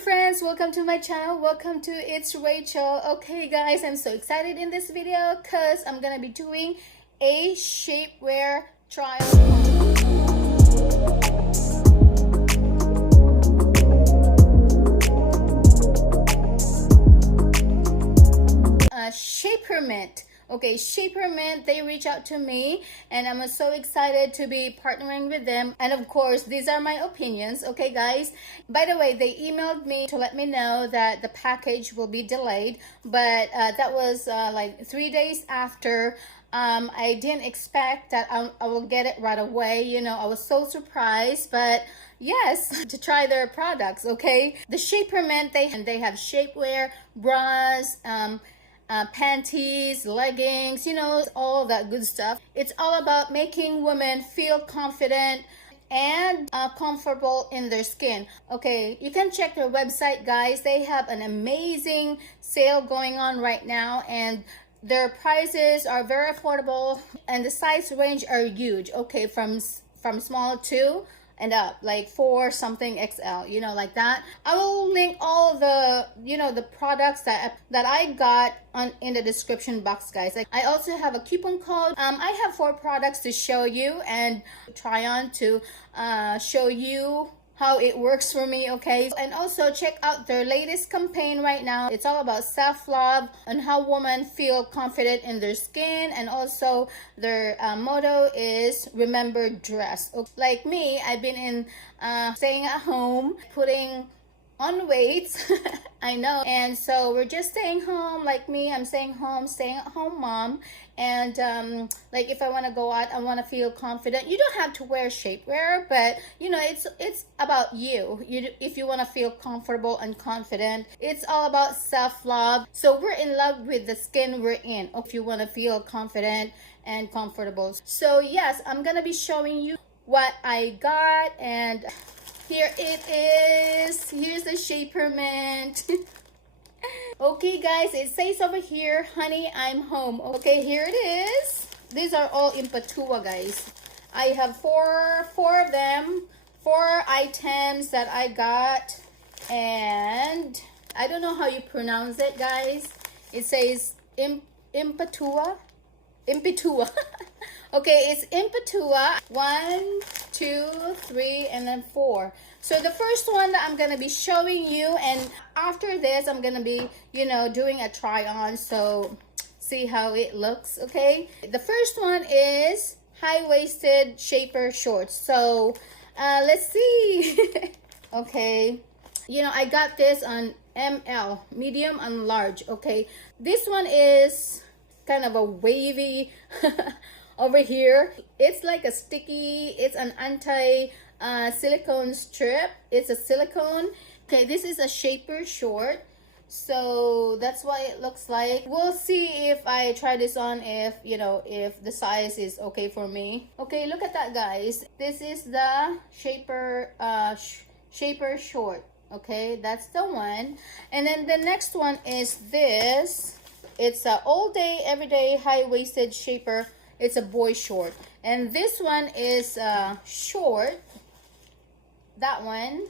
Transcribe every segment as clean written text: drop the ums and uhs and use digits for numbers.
friends, welcome to my channel. Welcome to It's Rachel. Okay guys, I'm so excited in this video because I'm gonna be doing a shapewear trial SHAPERMINT. Okay, SHAPERMINT, they reach out to me and I'm so excited to be partnering with them. And of course, these are my opinions, okay guys? By the way, they emailed me to let me know that the package will be delayed, but that was like 3 days after. I didn't expect that I will get it right away. You know, I was so surprised, but yes, to try their products, okay? The SHAPERMINT, they have shapewear, bras, panties, leggings, you know, all that good stuff. It's all about making women feel confident and comfortable in their skin. Okay, you can check their website, guys. They have an amazing sale going on right now, and their prices are very affordable, and the size range are huge. Okay, from small to and up, like 4 something XL, you know, like that. I will link all the, you know, the products that I got in the description box, guys. Like, I also have a coupon code. I have 4 products to show you and try on to show you how it works for me, okay? And also check out their latest campaign right now. It's all about self-love and how women feel confident in their skin. And also their motto is remember dress. Like me, I've been in staying at home, putting on weight. I know, and so we're just staying home. Like me, I'm staying at home mom. And like if I want to go out, I want to feel confident. You don't have to wear shapewear, but you know, it's about you. If you want to feel comfortable and confident, it's all about self-love. So we're in love with the skin we're in, if you want to feel confident and comfortable. So yes, I'm gonna be showing you what I got, and here it is. Here's the SHAPERMINT. Okay guys, it says over here, honey, I'm home. Okay, here it is. These are all in Patua, guys. I have four of them, 4 items that I got, and I don't know how you pronounce it, guys. It says Impatua. Okay, it's Impatua. 1, 2, 3, and then 4. So the first one that I'm gonna be showing you, and after this I'm gonna be, you know, doing a try on, so see how it looks. Okay, the first one is high-waisted shaper shorts. So let's see. Okay, you know, I got this on ML, medium and large. Okay, this one is kind of a wavy over here. It's like a sticky, it's an anti silicone strip. It's a silicone. Okay, this is a shaper short, so that's why it looks like. We'll see if I try this on, if you know, if the size is okay for me. Okay, look at that, guys. This is the shaper short. Okay, that's the one. And then the next one is this. It's a all day everyday high-waisted shaper. It's a boy short, and this one is short. That one,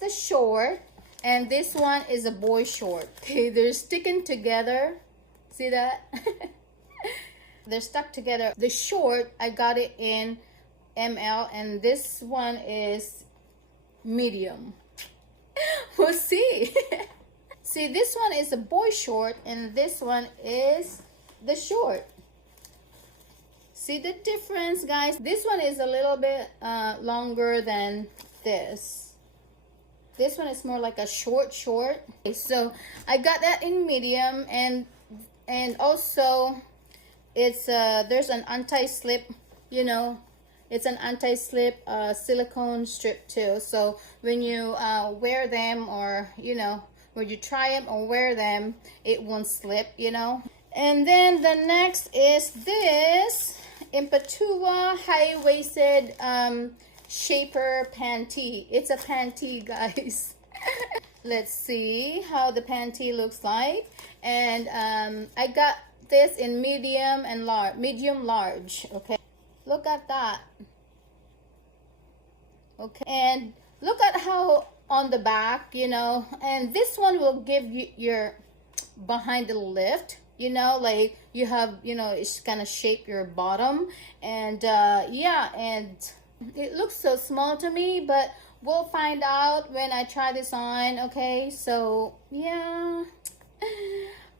the short, and this one is a boy short. Okay, they're sticking together. See that? They're stuck together. The short, I got it in ML, and this one is medium. We'll see. See, this one is a boy short, and this one is the short. See the difference, guys? This one is a little bit longer than this. This one is more like a short. Okay, so I got that in medium, and also it's there's an anti-slip, you know, it's an anti-slip silicone strip too. So when you wear them, or you know, when you try them or wear them, it won't slip, you know. And then the next is this Impatua high-waisted shaper panty. It's a panty, guys. Let's see how the panty looks like. And I got this in medium and medium large. Okay, look at that. Okay, and look at how on the back, you know, and this one will give you your behind the lift, you know, like you have, you know, it's gonna shape your bottom. And yeah, and it looks so small to me, but we'll find out when I try this on. Okay, so yeah,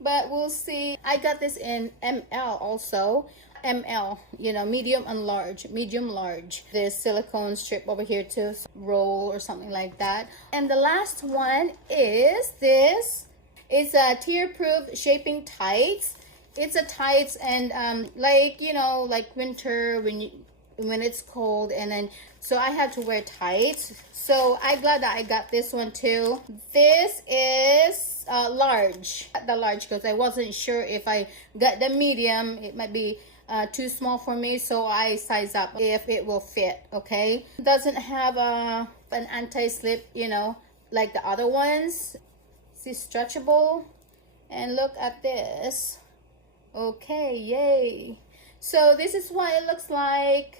but we'll see. I got this in ML also. ML, you know, medium and large, medium large. There's silicone strip over here to roll or something like that. And the last one is this. It's a tear-proof shaping tights. It's a tights, and like, you know, like winter when it's cold, and then so I had to wear tights. So I'm glad that I got this one too. This is large, the large, because I wasn't sure if I got the medium, it might be too small for me, so I size up if it will fit. Okay, it doesn't have an anti-slip, you know, like the other ones. See, stretchable, and look at this. Okay, yay. So this is what it looks like.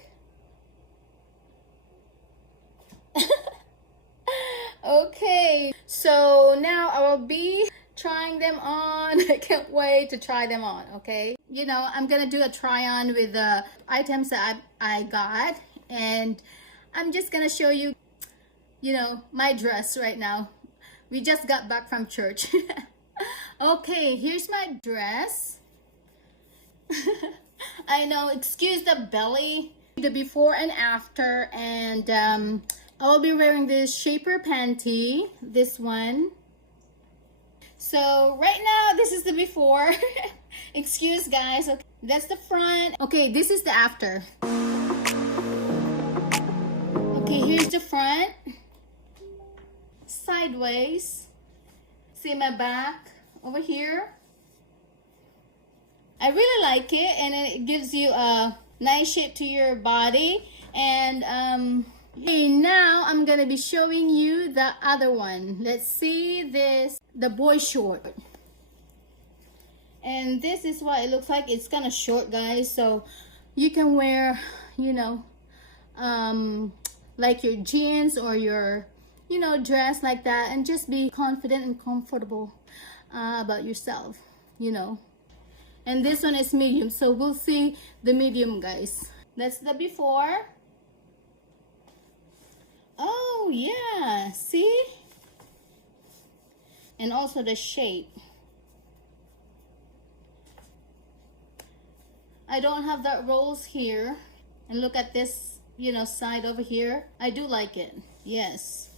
Okay, so now I will be trying them on. I can't wait to try them on. Okay, you know, I'm gonna do a try on with the items that I got, and I'm just gonna show you, you know, my dress right now. We just got back from church. Okay, here's my dress. I know, excuse the belly. The before and after, and I'll be wearing this shaper panty, this one. So right now, this is the before. Excuse guys. Okay, that's the front. Okay, this is the after. Okay, here's the front. Sideways. See my back over here. I really like it, and it gives you a nice shape to your body. And okay, now I'm gonna be showing you the other one. Let's see this, the boy short. And this is what it looks like. It's kind of short, guys, so you can wear, you know, like your jeans or your, you know, dress like that, and just be confident and comfortable about yourself, you know. And this one is medium, so we'll see the medium, guys. That's the before. Oh yeah, see? And also the shape. I don't have that rolls here. And look at this, you know, side over here. I do like it, yes.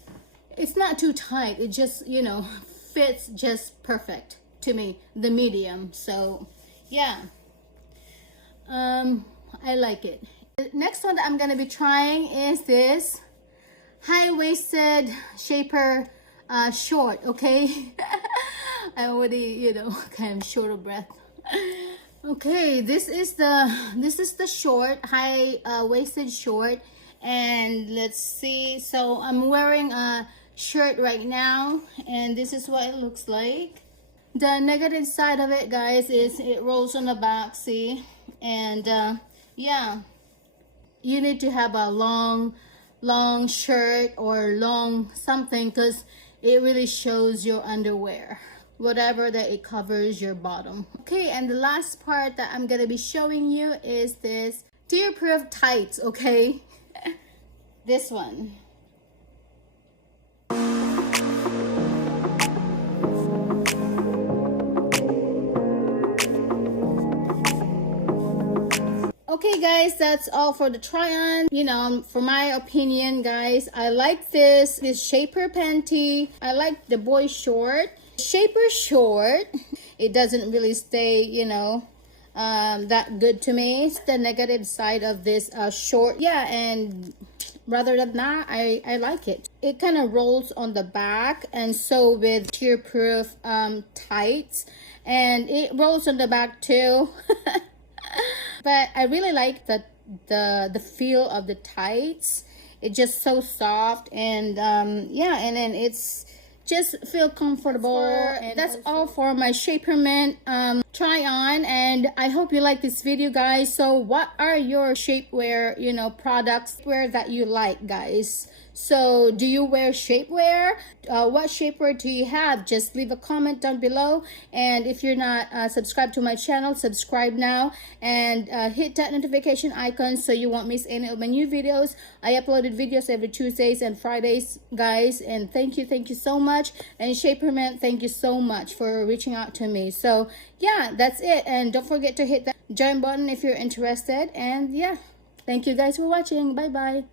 It's not too tight, it just, you know, fits just perfect to me, the medium. So yeah, I like it. The next one that I'm gonna be trying is this high-waisted shaper short. Okay. I already, you know, kind of short of breath. Okay, this is the short, high waisted short. And let's see, so I'm wearing a shirt right now, and this is what it looks like. The negative side of it, guys, is it rolls on the back, see? And yeah, you need to have a long shirt or long something, because it really shows your underwear, whatever that it covers your bottom. Okay, and the last part that I'm gonna be showing you is this tear-proof tights. Okay. This one. Okay guys, that's all for the try on. You know, for my opinion, guys, I like this shaper panty. I like the boy short. Shaper short, it doesn't really stay, you know, that good to me. It's the negative side of this short. Yeah, and rather than that, I like it. It kind of rolls on the back, and so with tear-proof tights, and it rolls on the back too. But I really like the feel of the tights. It's just so soft, and yeah, and then it's just feel comfortable. And that's all for my SHAPERMINT try on, and I hope you like this video, guys. So what are your shapewear, you know, products that you like, guys? So do you wear shapewear? What shapewear do you have? Just leave a comment down below, and if you're not subscribed to my channel, subscribe now, and hit that notification icon so you won't miss any of my new videos. I uploaded videos every Tuesdays and Fridays, guys, and thank you so much. And SHAPERMINT, thank you so much for reaching out to me. So yeah, that's it, and don't forget to hit that join button if you're interested. And yeah, thank you guys for watching. Bye bye.